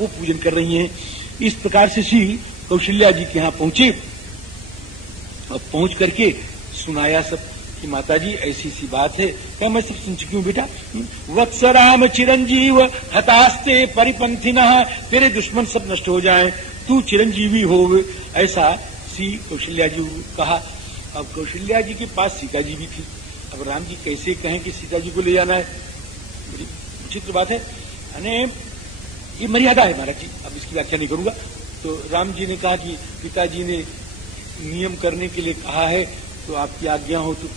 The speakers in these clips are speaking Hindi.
वो पूजन कर रही हैं। इस प्रकार से श्री कौशल्या जी के यहाँ पहुंचे और पहुंच करके सुनाया सब कि माता जी ऐसी सी बात है। क्या मैं सब सुन चुकी हूँ बेटा। वत्स राम चिरंजीव हतास्ते परिपंथिनः, तेरे दुश्मन सब नष्ट हो जाएं, तू चिरंजीवी हो, ऐसा श्री कौशल्या जी कहा। अब कौशल्या जी के पास सीता जी भी थी। अब राम जी कैसे कहें कि सीता जी को ले जाना है, बड़ी विचित्र बात है। ये मर्यादा है महाराज जी, अब इसकी व्याख्या नहीं करूंगा। तो राम जी ने कहा कि पिताजी ने नियम करने के लिए कहा है, तो आपकी आज्ञा हो तो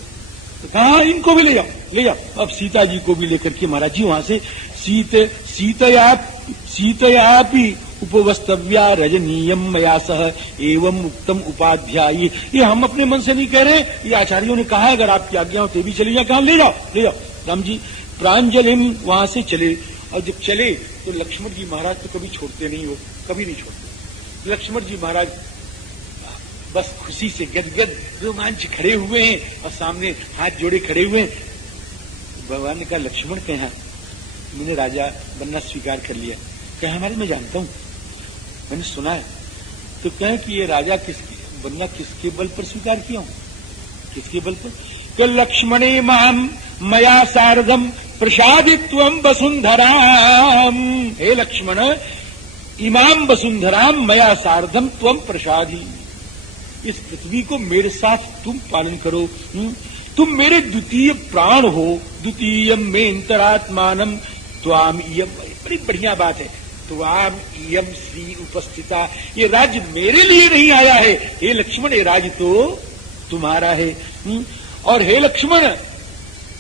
कहा इनको भी ले जाओ, ले जाओ। अब सीता जी को भी लेकर के महाराज जी वहां से सीतयापि उपवस्तव्या रजनीयम मया सह एवं उत्तम उपाध्यायी। ये हम अपने मन से नहीं कह रहे, ये आचार्यों ने कहा है, अगर आपकी आज्ञा हो तो भी चले जाओ, कहा ले जाओ, ले जाओ। राम जी प्रांजलिम वहां से चले, और जब चले तो लक्ष्मण जी महाराज तो कभी छोड़ते नहीं हो, कभी नहीं छोड़ते। लक्ष्मण जी महाराज बस खुशी से गदगद रोमांच खड़े हुए हैं और सामने हाथ जोड़े खड़े हुए हैं। भगवान ने कहा लक्ष्मण कहा मैंने राजा बनना स्वीकार कर लिया। कहा हमारे मैं जानता हूं, मैंने सुना है। तो कहें कि ये राजा बनना किसके बल पर स्वीकार किया हूं, किसके बल पर। कि लक्ष्मणे माम मया सार्धम प्रसादित्वम वसुंधराम। हे लक्ष्मण इमाम वसुंधराम मया सार्धम त्वम प्रसादी। इस पृथ्वी को मेरे साथ तुम पालन करो। तुम मेरे द्वितीय प्राण हो, द्वितीय में अंतरात्मानम त्वाम इयम। बड़ी बढ़िया बात है, त्वाम इयम श्री उपस्थिता। ये राज्य मेरे लिए नहीं आया है हे लक्ष्मण, ये राज्य तो तुम्हारा है। और हे लक्ष्मण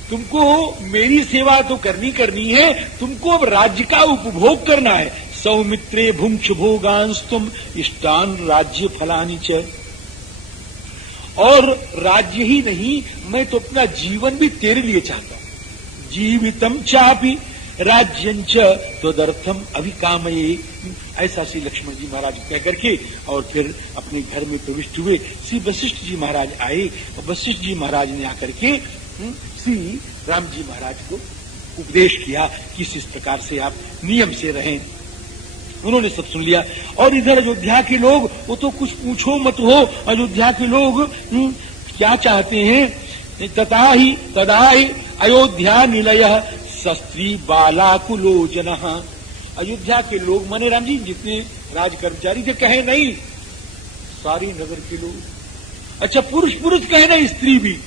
तुमको मेरी सेवा तो करनी है, तुमको अब राज्य का उपभोग करना है। सौमित्रे भुंक्ष भोगांस तुम इष्टान राज्य फलानि च। और राज्य ही नहीं, मैं तो अपना जीवन भी तेरे लिए चाहता हूं। जीवितम चापि राज्यंच तदर्थम अभिकामये। ऐसा श्री लक्ष्मण जी महाराज कह करके और फिर अपने घर में प्रविष्ट हुए। श्री वशिष्ठ जी महाराज आए और वशिष्ठ जी महाराज ने आकर के श्री राम जी महाराज को उपदेश किया कि इस प्रकार से आप नियम से रहें। उन्होंने सब सुन लिया। और इधर अयोध्या के लोग, वो तो कुछ पूछो मत हो, अयोध्या के लोग क्या चाहते हैं। तदाहि अयोध्या निलय शस्त्री बालाकुलोजन। अयोध्या के लोग माने राम जी जितने राज कर्मचारी थे कहे नहीं, सारी नगर के लोग। अच्छा पुरुष कहे नहीं, स्त्री भी।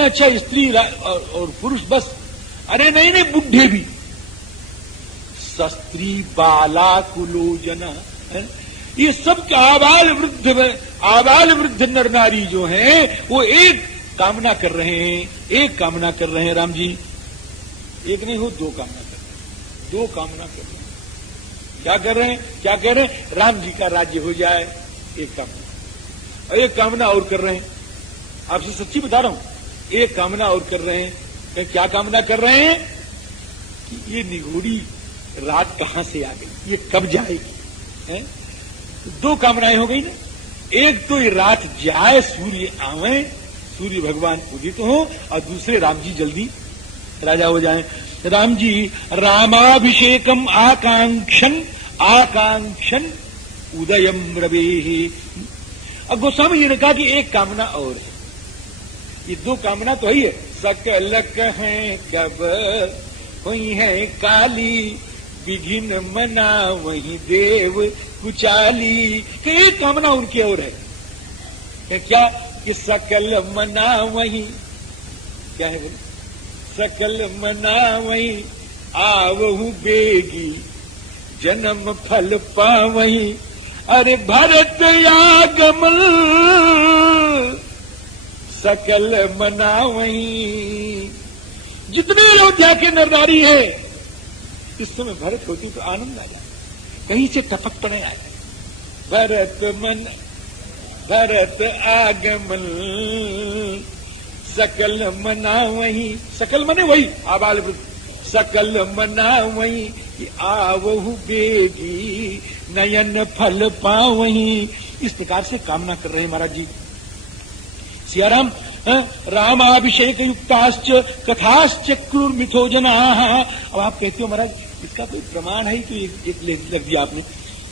अच्छा स्त्री और पुरुष बस, अरे नहीं बुढ़े भी। शस्त्री बालाकुलोजन, ये सब आबाल वृद्ध नर नारी जो हैं वो एक कामना कर रहे हैं राम जी। एक नहीं हो, दो कामना कर रहे हैं, दो कामना कर रहे हैं। क्या कह रहे हैं राम जी का राज्य हो जाए, एक कामना। और एक कामना और कर रहे हैं, आपसे सच्ची बता रहा हूं, एक कामना और कर रहे हैं। क्या कामना कर रहे हैं कि ये निगोड़ी रात कहां से आ गई, ये कब जाएगी। दो कामनाएं हो गई ना। एक तो ये रात जाए, सूर्य आवे, सूर्य भगवान पूजित हो, और दूसरे राम जी जल्दी राजा हो जाएं। राम जी रामाभिषेकम आकांक्षन उदयम रवेहि। अब गोस्वामी जी ने कहा कि एक कामना और है। ये दो कामना तो ही है, सकल कहें कब हुई है काली, विघिन मना वही देव कुचाली। कि एक कामना उनकी और है। क्या कि सकल मना वही, क्या है बोले, सकल मना वही आवहु बेगी, जन्म फल पावही। अरे भरत आगमन सकल मना वही। जितने अयोध्या के नरनारी है, इस समय भरत होती तो आनंद आ जाए, कहीं से टपक पड़े आ जाए। भरत आगमन सकल मना वही। सकल मने वही आबाल वृद्ध, सकल मना वही कि आवहु बेगी, नयन फल पावही। इस प्रकार से कामना कर रहे हैं महाराज जी सियाराम। रामाभिषेक युक्ताश्च कथाश्च क्रूर मिथो जना। अब आप कहते हो महाराज इसका कोई प्रमाण है तो एक लग दिया आपने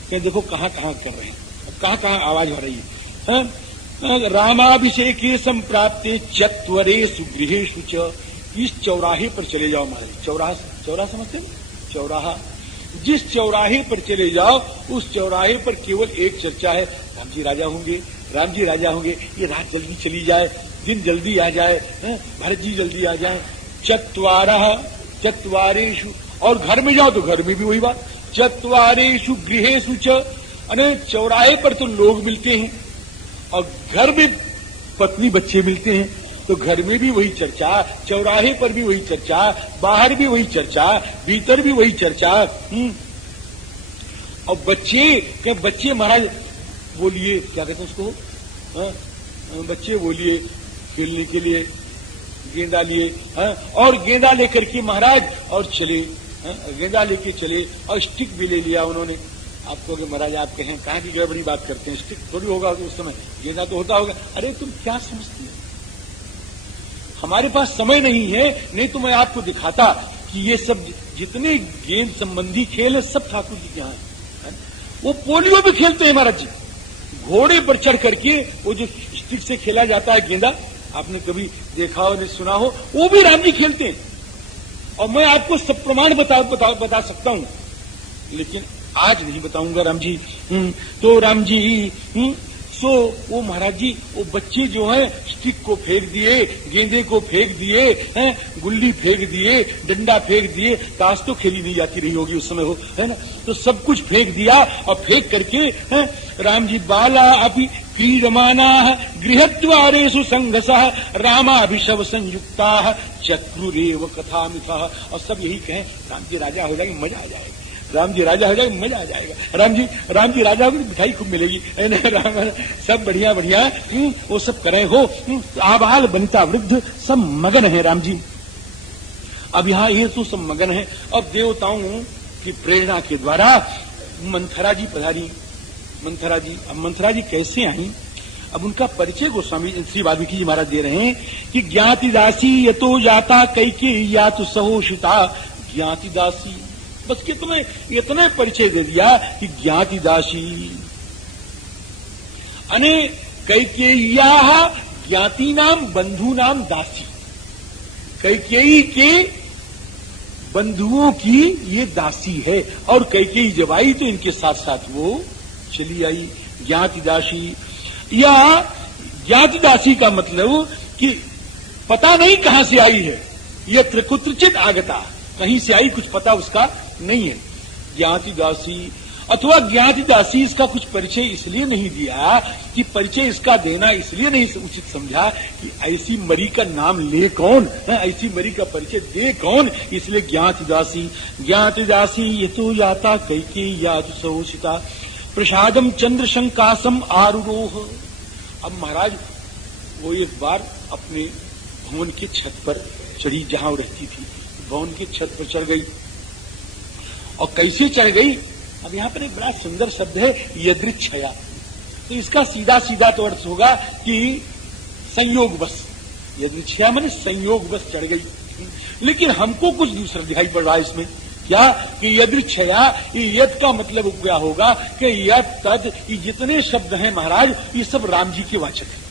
कि देखो कहाँ कहाँ कर रहे हैं, कहाँ कहाँ आवाज हो रही है। रामाभिषेके संप्राप्ते चत्वरेषु गृहेषु च, इस चौराहे पर चले जाओ महाराज। चौराहा समझते हैं? चौराहा, जिस चौराहे पर चले जाओ उस चौराहे पर केवल एक चर्चा है, राम जी राजा होंगे, राम जी राजा होंगे, ये रात जल्दी चली जाए, दिन जल्दी आ जाए, भरत जी जल्दी आ जाए। चत्वारेषु, और घर में जाओ तो घर में भी वही बात, चत्वारेषु गृहेषु च, अरे चौराहे पर तो लोग मिलते हैं और घर में पत्नी बच्चे मिलते हैं, तो घर में भी वही चर्चा, चौराहे पर भी वही चर्चा, बाहर भी वही चर्चा, भीतर भी वही चर्चा। और बच्चे महाराज बोलिए, क्या कहते हैं उसको, बच्चे बोलिए खेलने के लिए गेंदा लिए, और गेंदा लेकर के महाराज और चले, गेंदा लेके चले और स्टिक भी ले लिया उन्होंने। आप कहोगे महाराज आप कहें कहाँ की गड़बड़ी बात करते हैं, स्टिक थोड़ी होगा उस समय, गेंदा तो होता होगा। अरे तुम क्या समझते हो, हमारे पास समय नहीं है, नहीं तो मैं आपको दिखाता कि ये सब जितने गेंद संबंधी खेल है सब ठाकुर जी के यहाँ है। वो पोलियो भी खेलते हैं महाराज जी, घोड़े पर चढ़ करके, वो जो स्टिक से खेला जाता है गेंदा, आपने कभी देखा हो नहीं सुना हो, वो भी राम जी खेलते हैं। और मैं आपको सब प्रमाण बता सकता हूं, लेकिन आज नहीं बताऊंगा राम जी। तो राम जी सो वो महाराज जी वो बच्चे जो हैं स्टिक को फेंक दिए, गेंदे को फेंक दिए, गुल्ली फेंक दिए, डंडा फेंक दिए, ताश तो खेली नहीं जाती रही होगी उस समय हो, है ना, तो सब कुछ फेंक दिया और फेंक करके राम जी बाला अभी क्रीडमाना गृहद्वारेषु संघसः रामाभिषव संयुक्ता चक्रुरेव कथामिथः। और सब यही कहें राम जी राजा हो जाएंगे, मजा आ जाएगा, राम जी राजा हो जाएगा, मजा आ जाएगा, राम जी राजा होगी मिठाई खूब मिलेगी, सब बढ़िया बढ़िया वो सब करें हो। आबाल बनिता वृद्ध सब मगन है राम जी। अब यहाँ ये तो सब मगन है। अब देवताओं की प्रेरणा के द्वारा मंथरा जी पधारी। मंथरा जी, अब मंथरा जी कैसे आई, अब उनका परिचय गोस्वामी श्री वाल्मीकि जी महाराज दे रहे हैं कि ज्ञातिदासी यतो जाता कैकेयी यातु सहोषिता। ज्ञातिदासी, बस कि तुम्हें इतना परिचय दे दिया कि ज्ञातिदासी अने कैकेय्या ज्ञाति नाम बंधु नाम दासी, कैकेयी के बंधुओं की ये दासी है। और कैकेयी जब आई तो इनके साथ साथ वो चली आई। ज्ञातिदासी या ज्ञातिदासी का मतलब कि पता नहीं कहां से आई है, यह त्रिकुत्रचित आगता, कहीं से आई, कुछ पता उसका नहीं है। ज्ञातिदासी अथवा ज्ञातिदासी, इसका कुछ परिचय इसलिए नहीं दिया कि परिचय इसका देना इसलिए नहीं उचित समझा कि ऐसी मरी का नाम ले कौन, ऐसी मरी का परिचय दे कौन, इसलिए ज्ञातिदासी। ज्ञातिदासी ये तो याता कैकेयी यातु सहोषिता प्रसादम चंद्र शंकासम आरूढ़। अब महाराज वो एक बार अपने भवन के छत पर चढ़ी, जहां रहती थी, भवन की छत पर चढ़ गई। और कैसे चढ़ गई, अब यहां पर एक बड़ा सुंदर शब्द है यदृच्छया, तो इसका सीधा सीधा तो अर्थ होगा कि संयोगवश। यदृच्छया माने संयोगवश चढ़ गई, लेकिन हमको कुछ दूसरा दिखाई पड़ रहा है इसमें। क्या कि यदृच्छया, यद का मतलब क्या होगा कि यद तद, ये जितने शब्द हैं महाराज ये सब राम जी के वाचक हैं,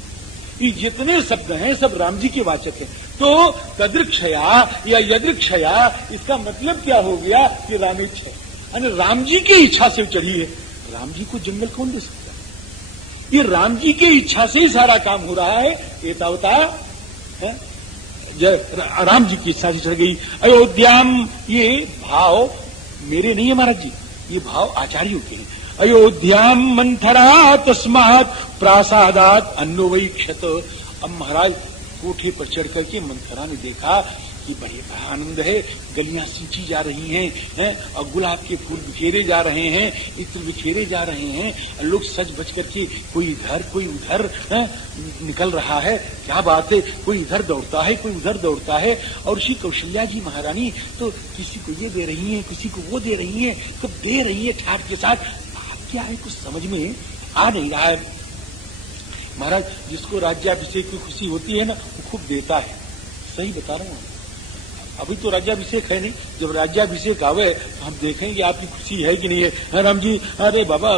ये जितने शब्द हैं सब राम जी के वाचक हैं। तो तदृक्षया या यदृक्षया, इसका मतलब क्या हो गया कि रामेच्छा, यानी राम जी की इच्छा से चढ़ी है। राम जी को जंगल कौन दे सकता है, ये राम जी की इच्छा से ही सारा काम हो रहा है। एतावता राम जी की इच्छा से चढ़ गई। अयोध्याम, ये भाव मेरे नहीं है महाराज जी, ये भाव आचार्यों के हैं। अयोध्याम मंथरा तस्मात् प्रासादात अन्नो वै क्षत। अब महाराज कोठे पर चढ़ करके मंथरा ने देखा कि बड़े आनंद है, गलियां सिंची जा रही हैं, और गुलाब के फूल बिखेरे जा रहे हैं, इत्र बिखेरे जा रहे हैं, लोग सज बज करके कोई इधर कोई उधर निकल रहा है। क्या बात है, कोई इधर दौड़ता है कोई उधर दौड़ता है। और श्री कौशल्या जी महारानी तो किसी को ये दे रही हैं, किसी को वो दे रही हैं, तो दे रही है ठाट के साथ। बात क्या है कुछ समझ में आ नहीं रहा है। महाराज जिसको राज्याभिषेक की खुशी होती है ना, वो खूब देता है, सही बता रहा हूं। अभी तो राज्याभिषेक है नहीं, जब राज्याभिषेक आवे तो हम देखेंगे आपकी खुशी है कि नहीं है। राम जी, अरे बाबा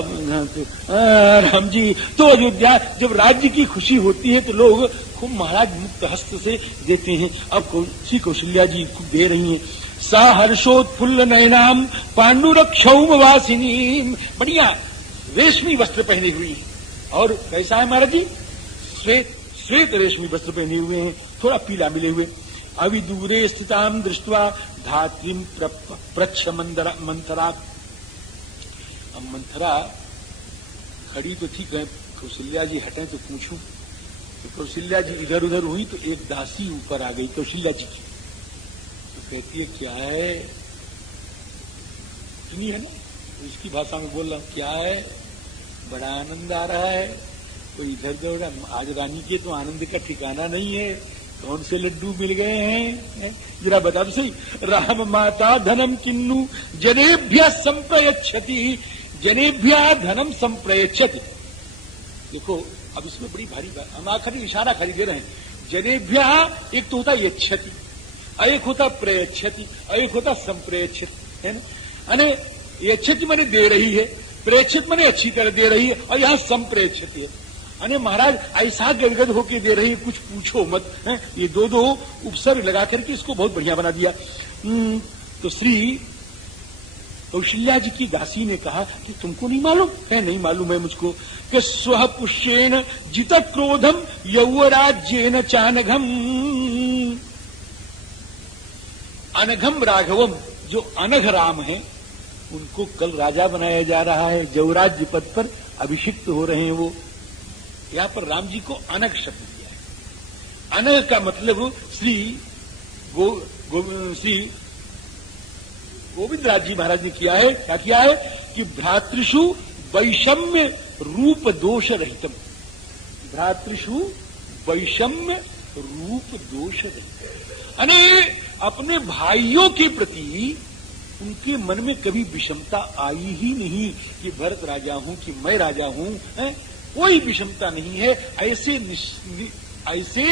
राम जी, तो अयोध्या जब राज्य की खुशी होती है तो लोग खूब महाराज मुक्त हस्त से देते हैं। अब श्री कौशल्या जी खूब दे रही हैं। सा हर्षोत्फुल्ल नयनाम पांडुरक्षौम वासिनी, बढ़िया रेशमी वस्त्र पहने हुई है। और कैसा है महाराज जी? श्वेत श्वेत रेशमी वस्त्र पहने हुए हैं, थोड़ा पीला मिले हुए। अविदूरे स्थिताम दृष्ट्वा धात्रीम प्रच्छ मंथरा। अब मंथरा खड़ी तो ठीक है, कौशल्या जी हटें तो पूछूं। तो कौशल्या जी इधर उधर हुई तो एक दासी ऊपर आ गई कौशल्या जी की। तो कहती है क्या है, सुनी है ना, तो इसकी भाषा में बोल रहा हूं, क्या है, बड़ा आनंद आ रहा है, कोई इधर दौड़ा। आज रानी के तो आनंद का ठिकाना नहीं है, कौन से लड्डू मिल गए हैं, जरा बता दो सही। राम माता धनम किन्नु जनेभ्य संप्रयच्छति, जनेभ्य धनम संप्रयच्छति। देखो अब इसमें बड़ी भारी बात, हम आखिरी इशारा खाली दे रहे हैं। जनेभ्य एक तो होता यच्छति, एक होता प्रयच्छति, एक होता संप्रयच्छति, है ना। अने यच्छति माने दे रही है, प्रेक्षित माने अच्छी तरह दे रही है, और यहाँ संप्रेक्षित है। अरे महाराज ऐसा गदगद होके दे रही है, कुछ पूछो मत है। ये दो दो उपसर्ग लगा करके इसको बहुत बढ़िया बना दिया। तो श्री कौशल्या जी की दासी ने कहा कि तुमको नहीं मालूम है? नहीं मालूम है मुझको कि स्व पुष्येन जित क्रोधम यौवराज्येन चानघम। अनघम राघवम, जो अनघ राम है उनको कल राजा बनाया जा रहा है, यौवराज्य पद पर अभिषिक्त हो रहे हैं वो। यहां पर राम जी को अनघ शब्द दिया है। अनघ का मतलब श्री गोविंद राज जी महाराज ने किया है। क्या किया है कि भ्रातृषु वैषम्य रूप दोष रहितम, भ्रातृषु वैषम्य रूप दोष रहितम। अने अपने भाइयों के प्रति उनके मन में कभी विषमता आई ही नहीं कि भरत राजा हूं कि मैं राजा हूं, कोई विषमता नहीं है। ऐसे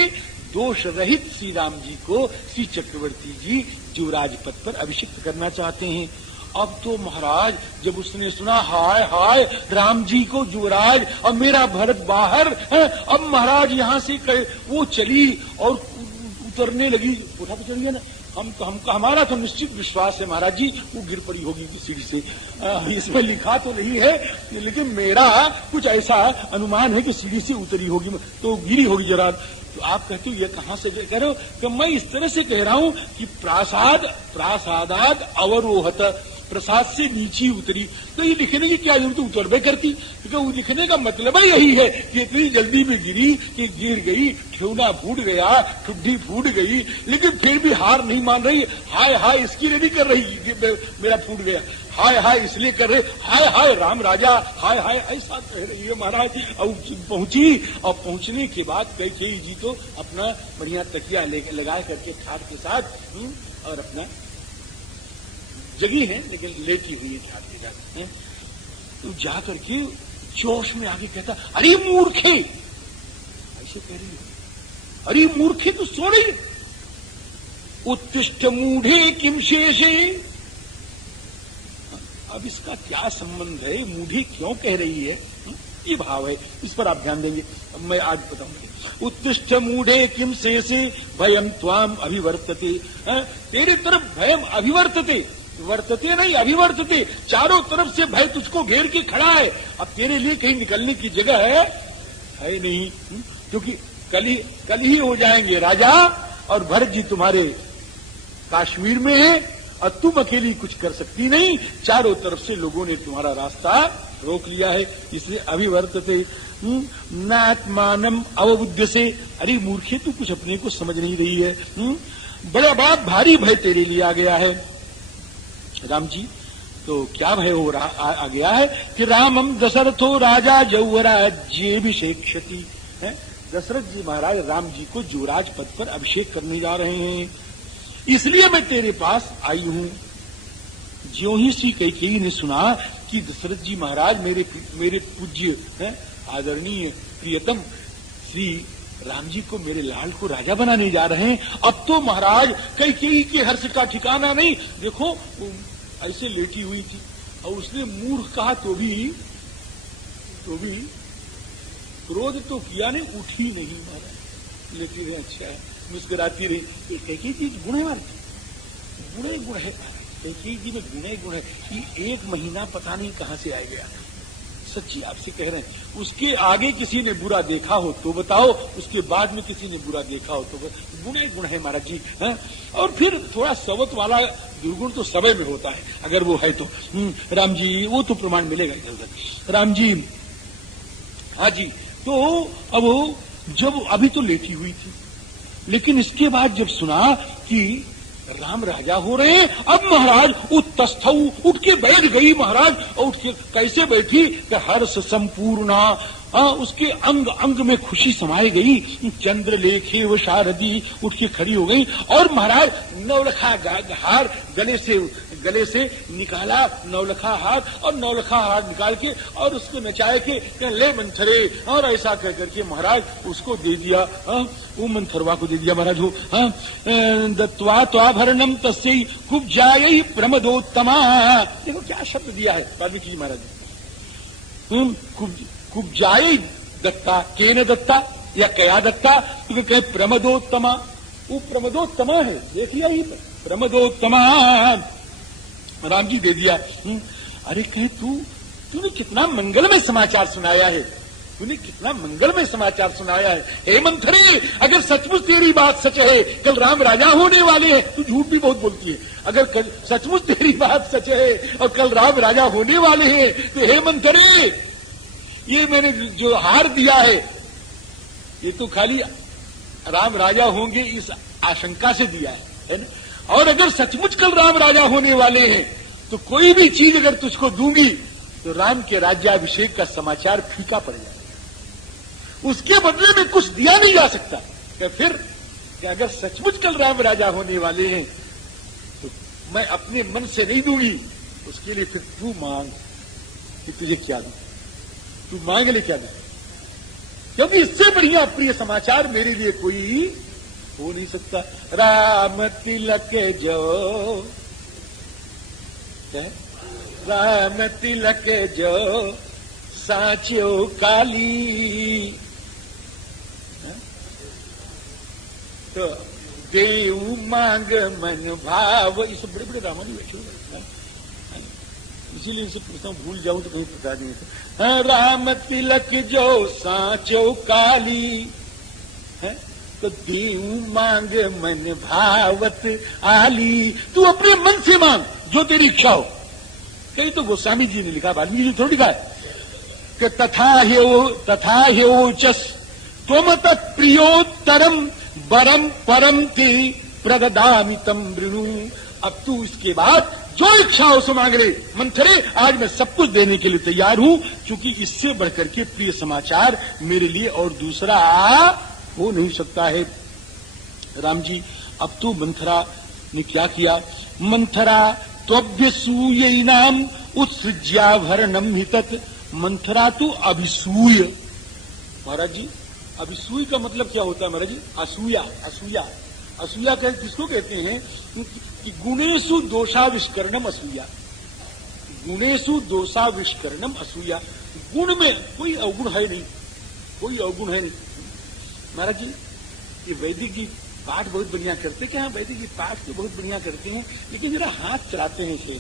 दोष रहित श्री राम जी को श्री चक्रवर्ती जी युवराज पद पर अभिषिक्त करना चाहते हैं। अब तो महाराज जब उसने सुना हाय हाय राम जी को युवराज और मेरा भरत बाहर है, अब महाराज यहां से वो चली और उतरने लगी। उठा तो चलिए ना, हमारा तो निश्चित विश्वास है महाराज जी वो गिर पड़ी होगी सीढ़ी से। इसमें लिखा तो नहीं है, लेकिन मेरा कुछ ऐसा अनुमान है कि सीढ़ी से उतरी होगी तो गिरी होगी जरा। तो आप कहते हो ये कहां से कह रहे हो? कि मैं इस तरह से कह रहा हूं कि प्रासादाद अवरोहत, प्रसाद से नीचे उतरी। तो ये लिखने की क्या जरूरत, उतरबे करती। क्योंकि लिखने का मतलब ही यही है कि इतनी जल्दी में गिरी कि गिर गई, ठेवना फूट गया, ठुड्डी फूट गई, लेकिन फिर भी हार नहीं मान रही। हाय हाय इसकी लिए नहीं कर रही कि मेरा फूट गया, हाय हाय इसलिए कर रहे, हाय हाय राम राजा, हाय हाय ऐसा कह रही है महाराज। और पहुंची, और पहुंचने के बाद कैकेयी जी तो अपना बढ़िया तकिया लगा करके ठाट के साथ और अपना जगी है, लेकिन लेटी हुई है ठाट के जाते हैं। तो जाकर के जोश में आगे कहता, अरे मूर्खे, ऐसे कह रही है, अरे मूर्खे तो सो रही है। उत्तिष्ठ मूढ़े किम शेषे। अब इसका क्या संबंध है, मूढ़ी क्यों कह रही है, ये भाव है, इस पर आप ध्यान देंगे। अब मैं आज बताऊंगा। उत्तिष्ठ मूढ़े किम शेषे भयम त्वाम अभिवर्तते। तेरे तरफ भयम अभिवर्तते, वर्तते नहीं अभिवर्तते, चारों तरफ से भय तुझको घेर के खड़ा है। अब तेरे लिए कहीं निकलने की जगह है नहीं, क्योंकि कल ही हो जाएंगे राजा, और भरत जी तुम्हारे कश्मीर में है और तुम अकेली कुछ कर सकती नहीं। चारों तरफ से लोगों ने तुम्हारा रास्ता रोक लिया है, इसलिए अभिवर्तते नात्मानम अवबुद्ध से। अरे मूर्खे तू कुछ अपने को समझ नहीं रही है, बड़ा भारी भय तेरे लिए आ गया है। राम जी तो क्या भय हो रहा आ गया है कि रामम दशरथो राजा यौवराज्यभिषेक्षति है। दशरथ जी महाराज राम जी को युवराज पद पर अभिषेक करने जा रहे हैं, इसलिए मैं तेरे पास आई हूं। ज्यों ही श्री कैकेयी ने सुना कि दशरथ जी महाराज मेरे पूज्य है, आदरणीय प्रियतम श्री राम जी को, मेरे लाल को राजा बनाने जा रहे हैं। अब तो महाराज कैकेयी के हर्ष का ठिकाना नहीं। देखो ऐसे लेटी हुई थी और उसने मूर्ख कहा तो भी क्रोध तो किया नहीं, उठी नहीं महाराज, लेटी रही। अच्छा है, मुस्कुराती रही। ये कैकेयी जी गुण है महाराज, गुण है। कैकेयी जी में गुण है। ये 1 महीना पता नहीं कहां से आ गया। सच्ची आपसे कह रहे हैं, उसके आगे किसी ने बुरा देखा हो तो बताओ, उसके बाद में किसी ने बुरा देखा हो तो गुण है महाराज जी है? और फिर थोड़ा सवत वाला दुर्गुण तो समय में होता है, अगर वो है तो। राम जी वो तो प्रमाण मिलेगा इधर उधर। राम जी हाँ जी, तो अब जब अभी तो लेटी हुई थी, लेकिन इसके बाद जब सुना कि राम राजा हो रहे हैं, अब महाराज उत्तस्थौ, उठ के बैठ गई महाराज। और उठ के कैसे बैठी कि हर्ष संपूर्णा, उसके अंग अंग में खुशी समाई गई। चंद्रलेखे व शारदी, उठ के खड़ी हो गई। और महाराज नवलखा हार गले से निकाला, नवलखा हार, और नवलखा हार निकाल के और उसको नचाए के ले मंथरे, और ऐसा कह करके महाराज उसको दे दिया। वो मंथरवा को दे दिया महाराज हो। दत्वा त्वाभरणम तस्यै कुब्जायै प्रमदोत्तमा। देखो क्या शब्द दिया है वाल्मीकि महाराज ने। कुब्जायै दत्ता, केन दत्ता या कया दत्ता, तो कहे प्रमदोत्तमा। वो प्रमदोत्तमा है, देख लिया ही प्रमदोत्तमा राम जी दे दिया। अरे कहे तूने कितना मंगलमय समाचार सुनाया है, तूने कितना मंगलमय समाचार सुनाया है। हे मंथरे, अगर सचमुच तेरी बात सच है, कल राम राजा होने वाले हैं। तू झूठ भी बहुत बोलती है। अगर सचमुच तेरी बात सच है और कल राम राजा होने वाले हैं, तो हे मंथरे, ये मैंने जो हार दिया है, ये तो खाली राम राजा होंगे इस आशंका से दिया है ना। और अगर सचमुच कल राम राजा होने वाले हैं, तो कोई भी चीज अगर तुझको दूंगी तो राम के राज्याभिषेक का समाचार फीका पड़ जाएगा। उसके बदले में कुछ दिया नहीं जा सकता। क्या फिर कि अगर सचमुच कल राम राजा होने वाले हैं, तो मैं अपने मन से नहीं दूंगी। उसके लिए फिर तू मांग कि तुझे क्या दूं, तू मांग ले क्या दूं, क्योंकि इससे बढ़िया प्रिय समाचार मेरे लिए कोई हो नहीं सकता। राम तिलक जो, राम तिलक जो साचो काली, तो देव मांग मन भाव। ये सब बड़े बड़े रामानी बैठे हुए, इसीलिए इनसे पूछता हूं, भूल जाऊं तो कहीं पता नहीं। राम तिलक जो साचो काली है, तो देव मांग मन भावत आली। तू अपने मन से मांग जो तेरी इच्छा हो। कहीं तो गोस्वामी जी ने लिखा, वाल्मीकि जी थोड़ी लिखा है कि तथा ह्योचस त्वम तत्प्रियोत्तरम वरम परम ते प्रददामि तम वृणु। अब तू इसके बाद जो इच्छा हो सो मांग ले। मंथरे, आज मैं सब कुछ देने के लिए तैयार हूं, क्योंकि इससे बढ़कर के प्रिय समाचार मेरे लिए और दूसरा हो नहीं सकता है। राम जी अब तो मंथरा ने क्या किया। मंथरा त्वभ्यसूय नाम उत्सृज्याभरणम हितत। मंथरा तो अभिसूय। महाराज जी अभिसूय का मतलब क्या होता है महाराज जी? असूया। असूया किसको कहते हैं कि गुणेषु दोषाविष्करणम असूया। गुणेषु दोषाविष्करणम असूया। गुण में कोई अवगुण है नहीं, कोई अवगुण है नहीं। महाराज जी ये वैदिक गीत पाठ बहुत बढ़िया करते, क्या वैदिक गीत पाठ तो बहुत बढ़िया करते हैं, लेकिन जरा हाथ चलाते हैं ऐसे।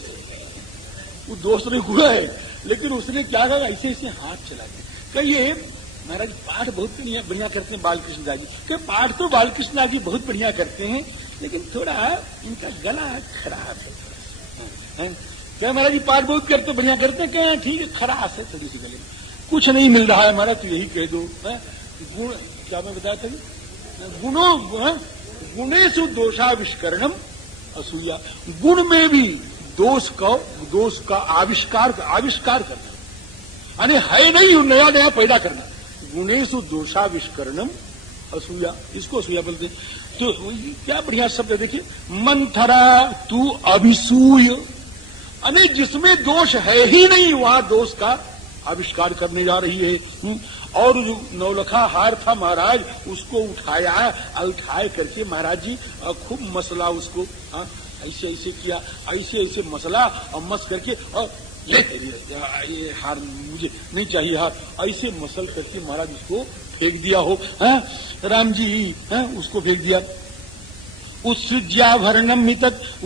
वो दोस्त ने गुणा है, लेकिन उसने क्या कहा, ऐसे ऐसे हाथ चलाते। कहिए महाराज पाठ बहुत बढ़िया करते हैं बालकृष्ण दास जी। क्या पाठ तो बालकृष्ण दास जी बहुत बढ़िया करते हैं, लेकिन थोड़ा इनका गला खराब है। क्या महाराज जी पाठ बहुत करते बढ़िया करते हैं, क्या ठीक है, खराब है थोड़ी सी गले में, कुछ नहीं मिल रहा है महाराज, तो यही कह दो। गुण क्या मैं बताया था, गुणेषु दोषाविष्करणम असूया। गुण में भी दोष का आविष्कार करना, यानी है नहीं नया नया पैदा करना। गुणेषु दोषाविष्करणम असूया, इसको असूया बोलते। तो क्या बढ़िया शब्द है, देखिए मंथरा तू अभिसूय, यानी जिसमें दोष है ही नहीं वहां दोष का आविष्कार करने जा रही है। और जो नौलखा हार था महाराज, उसको उठाया और उठाए करके महाराज जी खूब मसला उसको, ऐसे ऐसे किया, ऐसे ऐसे मसला और मस करके, और ले ये हार मुझे नहीं चाहिए, हार ऐसे मसल करके महाराज उसको फेंक दिया हो। राम जी उसको फेंक दिया। उत्सृज्याभरणम हितत्